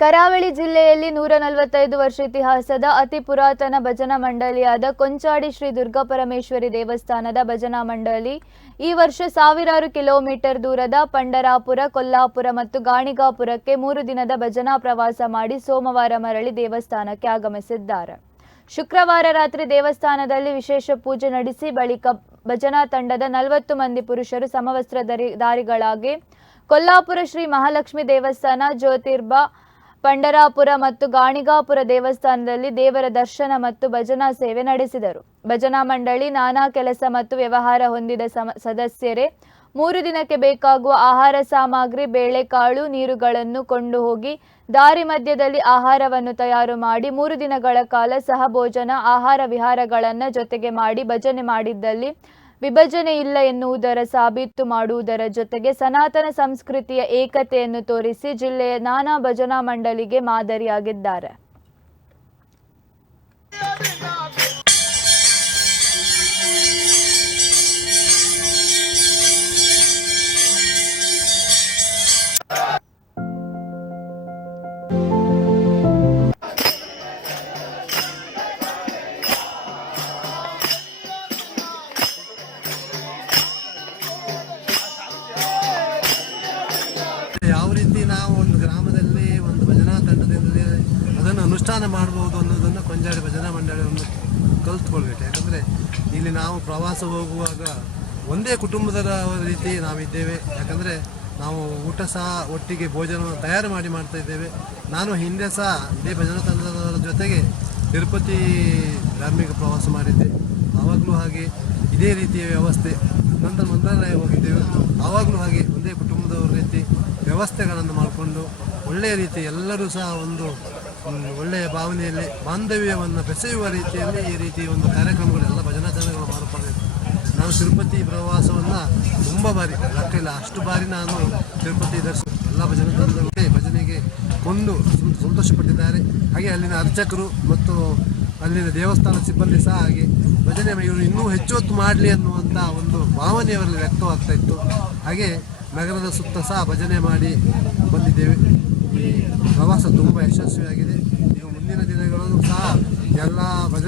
ಕರಾವಳಿ ಜಿಲ್ಲೆಯಲ್ಲಿ 145 ವರ್ಷ ಇತಿಹಾಸದ ಅತಿ ಪುರಾತನ ಭಜನಾ ಮಂಡಳಿಯಾದ ಕೊಂಚಾಡಿ ಶ್ರೀ ದುರ್ಗಾಪರಮೇಶ್ವರಿ ದೇವಸ್ಥಾನದ ಭಜನಾ ಮಂಡಳಿ ಈ ವರ್ಷ ಸಾವಿರಾರು ಕಿಲೋಮೀಟರ್ ದೂರದ ಪಂಡರಾಪುರ, ಕೊಲ್ಲಾಪುರ ಮತ್ತು ಗಾಣಿಗಾಪುರಕ್ಕೆ 3 ದಿನದ ಭಜನಾ ಪ್ರವಾಸ ಮಾಡಿ ಸೋಮವಾರ ಮರಳಿ ದೇವಸ್ಥಾನಕ್ಕೆ ಆಗಮಿಸಿದ್ದಾರೆ. ಶುಕ್ರವಾರ ರಾತ್ರಿ ದೇವಸ್ಥಾನದಲ್ಲಿ ವಿಶೇಷ ಪೂಜೆ ನಡೆಸಿ ಬಳಿಕ ಭಜನಾ ತಂಡದ 40 ಮಂದಿ ಪುರುಷರು ಸಮವಸ್ತ್ರಧಾರಿಗಳಾಗಿ ಕೊಲ್ಲಾಪುರ ಶ್ರೀ ಮಹಾಲಕ್ಷ್ಮಿ ದೇವಸ್ಥಾನ, ಜ್ಯೋತಿರ್ಬಾ, ಪಂಡರಾಪುರ ಮತ್ತು ಗಾಣಿಗಾಪುರ ದೇವಸ್ಥಾನದಲ್ಲಿ ದೇವರ ದರ್ಶನ ಮತ್ತು ಭಜನಾ ಸೇವೆ ನಡೆಸಿದರು. ಭಜನಾ ಮಂಡಳಿ ನಾನಾ ಕೆಲಸ ಮತ್ತು ವ್ಯವಹಾರ ಹೊಂದಿದ ಸದಸ್ಯರೇ 3 ದಿನಕ್ಕೆ ಬೇಕಾಗುವ ಆಹಾರ ಸಾಮಗ್ರಿ, ಬೇಳೆಕಾಳು, ನೀರುಗಳನ್ನು ಕೊಂಡು ಹೋಗಿ ದಾರಿ ಮಧ್ಯದಲ್ಲಿ ಆಹಾರವನ್ನು ತಯಾರು ಮಾಡಿ 3 ದಿನಗಳ ಕಾಲ ಸಹ ಭೋಜನ, ಆಹಾರ ವಿಹಾರಗಳನ್ನು ಜೊತೆಗೆ ಮಾಡಿ ಭಜನೆ ಮಾಡಿದ್ದಲ್ಲಿ ವಿಭಜನೆ ಇಲ್ಲ ಎನ್ನುವುದರ ಸಾಬೀತು ಮಾಡುವುದರ ಜೊತೆಗೆ ಸನಾತನ ಸಂಸ್ಕೃತಿಯ ಏಕತೆಯನ್ನು ತೋರಿಸಿ ಜಿಲ್ಲೆಯ ನಾನಾ ಭಜನಾ ಮಂಡಳಿಗೆ ಮಾದರಿಯಾಗಿದ್ದಾರೆ. ಯಾವ ರೀತಿ ನಾವು ಒಂದು ಗ್ರಾಮದಲ್ಲಿ ಒಂದು ಭಜನಾ ತಂಡದಲ್ಲಿ ಅದನ್ನು ಅನುಷ್ಠಾನ ಮಾಡ್ಬೋದು ಅನ್ನೋದನ್ನು ಕೊಂಚಾಡಿ ಭಜನಾ ಮಂಡಳಿಯನ್ನು ಕಲಿತ್ಕೊಳ್ಬೇಕು. ಯಾಕಂದರೆ ಇಲ್ಲಿ ನಾವು ಪ್ರವಾಸ ಹೋಗುವಾಗ ಒಂದೇ ಕುಟುಂಬದ ರೀತಿ ನಾವಿದ್ದೇವೆ. ಯಾಕಂದರೆ ನಾವು ಊಟ ಸಹ ಒಟ್ಟಿಗೆ ಭೋಜನವನ್ನು ತಯಾರು ಮಾಡಿ ಮಾಡ್ತಾ ಇದ್ದೇವೆ. ನಾನು ಹಿಂದೆ ಸಹ ಇದೇ ಭಜನಾ ತಂಡದವರ ಜೊತೆಗೆ ತಿರುಪತಿ ಧಾರ್ಮಿಕ ಪ್ರವಾಸ ಮಾಡಿದ್ದೆ. ಆವಾಗಲೂ ಹಾಗೆ ಇದೇ ರೀತಿಯ ವ್ಯವಸ್ಥೆ. ನಂತರ ಮಂತ್ರಾಲಯ ಹೋಗಿದ್ದೇವೆ, ಆವಾಗಲೂ ಹಾಗೆ ಒಂದೇ ಕುಟುಂಬದವರ ರೀತಿ ವ್ಯವಸ್ಥೆಗಳನ್ನು ಮಾಡಿಕೊಂಡು ಒಳ್ಳೆಯ ರೀತಿ ಎಲ್ಲರೂ ಸಹ ಒಂದು ಒಳ್ಳೆಯ ಭಾವನೆಯಲ್ಲಿ ಬಾಂಧವ್ಯವನ್ನು ಬೆಸೆಯುವ ರೀತಿಯಲ್ಲಿ ಈ ರೀತಿ ಒಂದು ಕಾರ್ಯಕ್ರಮಗಳೆಲ್ಲ ಭಜನಾ ತಂಡಗಳು ಮಾಡಿಕೊಳ್ಳಬೇಕು. ನಾನು ತಿರುಪತಿ ಪ್ರವಾಸವನ್ನು ತುಂಬ ಬಾರಿ ಲೆಕ್ಕಿಲ್ಲ, ಅಷ್ಟು ಬಾರಿ ನಾನು ತಿರುಪತಿ ಎಲ್ಲ ಭಜನಾ ತಂಡಗಳಿಗೆ ಭಜನೆಗೆ ಕೊಂಡು ಸಂತೋಷಪಟ್ಟಿದ್ದಾರೆ. ಹಾಗೆ ಅಲ್ಲಿನ ಅರ್ಚಕರು ಮತ್ತು ಅಲ್ಲಿನ ದೇವಸ್ಥಾನ ಸಿಬ್ಬಂದಿ ಸಹ ಹಾಗೆ ಭಜನೆ ಇವರು ಇನ್ನೂ ಹೆಚ್ಚು ಹೊತ್ತು ಮಾಡಲಿ ಅನ್ನುವಂಥ ಒಂದು ಭಾವನೆಯವರಲ್ಲಿ ವ್ಯಕ್ತವಾಗ್ತಾ ಇತ್ತು. ಹಾಗೆ ನಗರದ ಸುತ್ತ ಸಹ ಭಜನೆ ಮಾಡಿ ಬಂದಿದ್ದೇವೆ. ಈ ಪ್ರವಾಸ ತುಂಬ ಯಶಸ್ವಿಯಾಗಿದೆ. ಈಗ ಮುಂದಿನ ದಿನಗಳಲ್ಲೂ ಸಹ ಎಲ್ಲ ಭಜನೆ